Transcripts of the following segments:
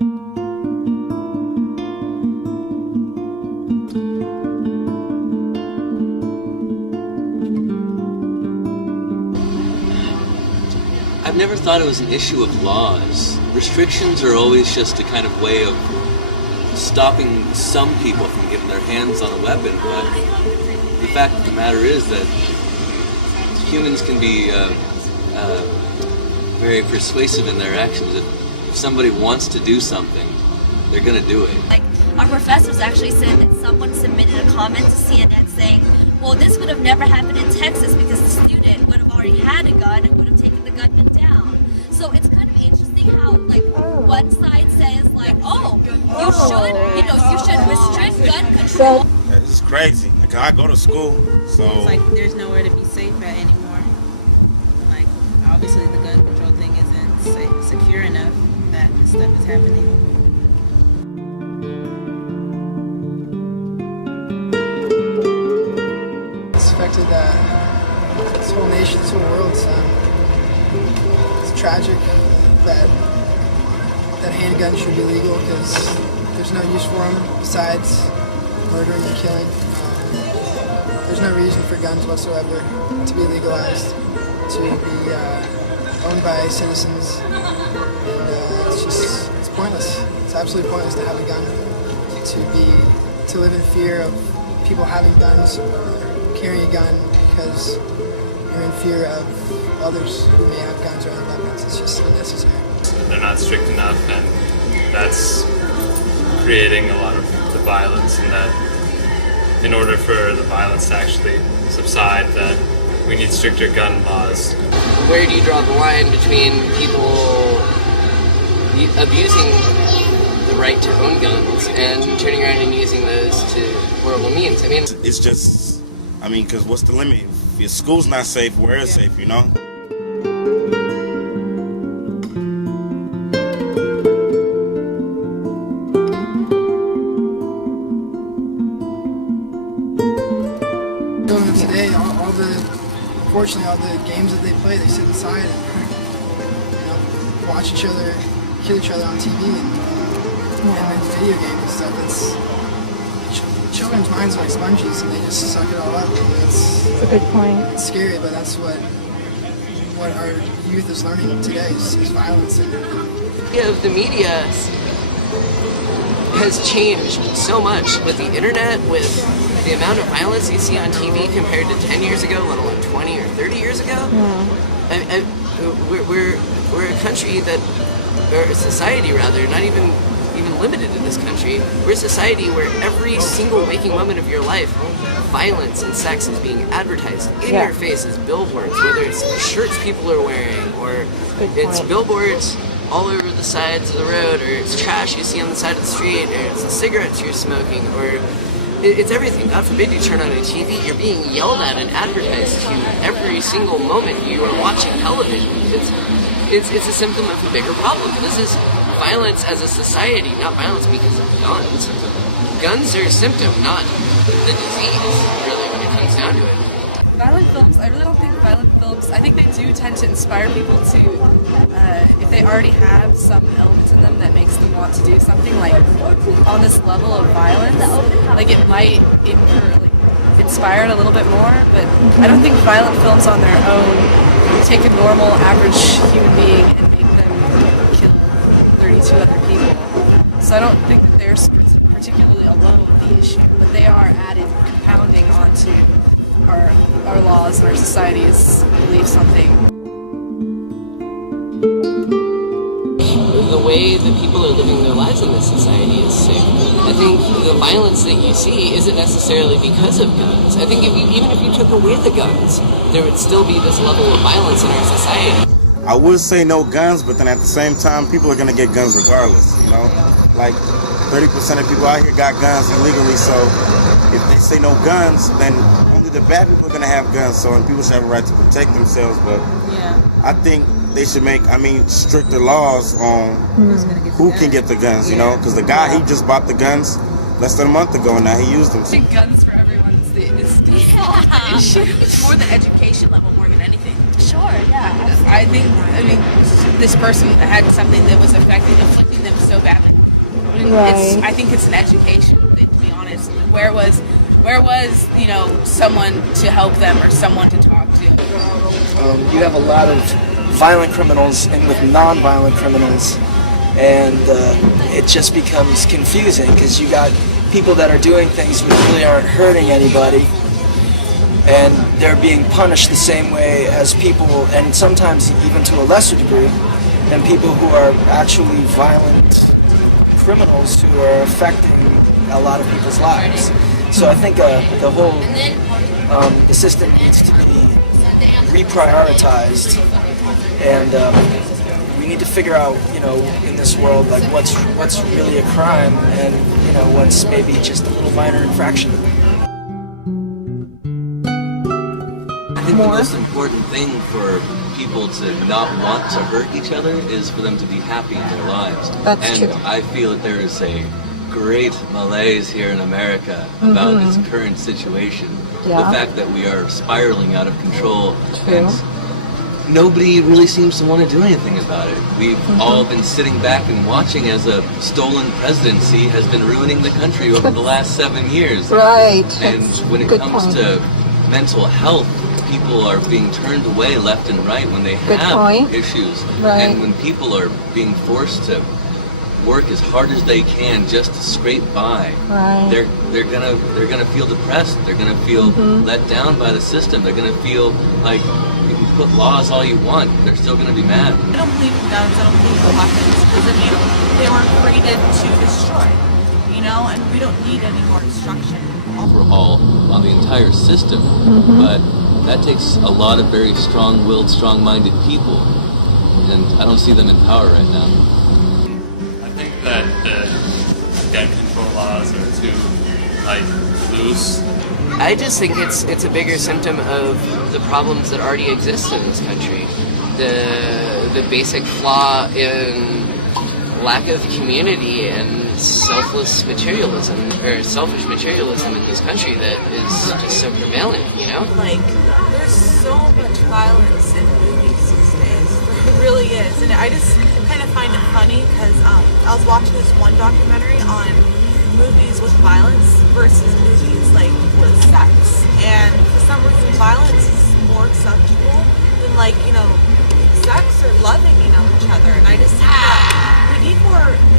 I've never thought it was an issue of laws. Restrictions are always just a kind of way of stopping some people from getting their hands on a weapon, but the fact of the matter is that humans can be very persuasive in their actions. If somebody wants to do something, they're going to do it. Like, our professors actually said that someone submitted a comment to CNN saying, well, this would have never happened in Texas because the student would have already had a gun and would have taken the gunman down. So it's kind of interesting how, like, one side says, like, oh, you should restrict gun control. It's crazy. Like, I go to school, so... It's like there's nowhere to be safe at anymore. Like, obviously the gun control thing isn't secure enough that this stuff is happening. It's affected this whole nation, this whole world. So it's tragic that handguns should be legal because there's no use for them besides murdering and killing. There's no reason for guns whatsoever to be legalized, to be owned by citizens, and it's pointless. It's absolutely pointless to have a gun, to live in fear of people having guns or carrying a gun because you're in fear of others who may have guns or other weapons. It's just unnecessary. They're not strict enough, and that's creating a lot of the violence, and that in order for the violence to actually subside, that we need stricter gun laws. Where do you draw the line between people abusing the right to own guns and turning around and using those to horrible means? I mean, it's just, because what's the limit? If your school's not safe, where is safe, you know? Today, unfortunately, all the games that they play, they sit inside and watch each other kill each other on TV and video games and stuff. Children's minds are like sponges, and they just suck it all up. That's a good point. It's scary, but that's what our youth is learning today is violence. The media has changed so much with the internet, with the amount of violence you see on TV compared to 10 years ago, let alone 20 or 30 years ago. Yeah. We're a country that, or a society rather, not even limited in this country. We're a society where every single waking moment of your life, violence and sex is being advertised in your face as billboards, whether it's shirts people are wearing, or it's billboards all over the sides of the road, or it's trash you see on the side of the street, or it's the cigarettes you're smoking, or it's everything. God forbid you turn on a TV, you're being yelled at and advertised to every single moment you are watching television. It's a symptom of a bigger problem. This is violence as a society, not violence because of guns. Guns are a symptom, not the disease, really, when it comes down to it. Violent films, I really don't think violent films, I think they do tend to inspire people to, if they already have some elements in them that makes them want to do something, like on this level of violence, like it might inspire it a little bit more, but I don't think violent films on their own take a normal, average human being and make them kill 32 other people. So I don't think that they're particularly alone in the issue, but they are added, compounding onto our laws and our society's beliefs on things. The way that people are living their lives in this society is sick. I think the violence that you see isn't necessarily because of guns. I think even if you took away the guns, there would still be this level of violence in our society. I would say no guns, but then at the same time, people are going to get guns regardless, you know? Like, 30% of people out here got guns illegally, so if they say no guns, then only the bad people are going to have guns, so and people should have a right to protect themselves, but I think they should make, stricter laws on who can get the guns, you know? Because the guy, he just bought the guns less than a month ago, and now he used them. I think guns for everyone is the issue. It's more the education level more than anything. Sure, yeah. I think, this person had something that was inflicting them so badly Right. I think it's an education, to be honest. Where was someone to help them or someone to talk to? You have a lot of violent criminals and with non-violent criminals, and it just becomes confusing because you got people that are doing things which really aren't hurting anybody, and they're being punished the same way as people, and sometimes even to a lesser degree, than people who are actually violent criminals who are affecting a lot of people's lives. So I think the whole the system needs to be reprioritized, and we need to figure out, in this world, like what's really a crime, and what's maybe just a little minor infraction. I think the most important thing for people to not want to hurt each other is for them to be happy in their lives. That's and true. I feel that there is a great malaise here in America about its current situation. Yeah. The fact that we are spiraling out of control. True. And nobody really seems to want to do anything about it. We've all been sitting back and watching as a stolen presidency has been ruining the country over the last 7 years. Right. And when it Good comes point. to mental health, people are being turned away left and right when they Good have point. issues. Right. And when people are being forced to work as hard as they can just to scrape by, Right. they're gonna feel depressed. They're gonna feel let down by the system. They're gonna feel like you can put laws all you want, they're still gonna be mad. I don't believe in guns, I don't believe in weapons, because they weren't created to destroy, and we don't need any more destruction. Overhaul on the entire system, but that takes a lot of very strong-willed, strong-minded people, and I don't see them in power right now. I think that the gun control laws are too loose. I just think it's a bigger symptom of the problems that already exist in this country. The basic flaw in lack of community and selfish materialism in this country that is just so prevalent, There's so much violence in movies these days. There really is. And I just kind of find it funny because I was watching this one documentary on movies with violence versus movies with sex. And for some reason, violence is more acceptable than sex or loving each other. And I just think that we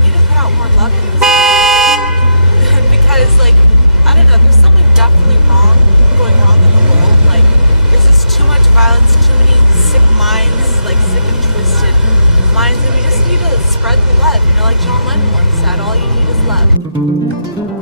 need to put out more love in this because I don't know, there's something definitely going wrong in the world. There's just too much violence, too many sick minds, sick and twisted minds, and we just need to spread the love. Like John Lennon once said, all you need is love.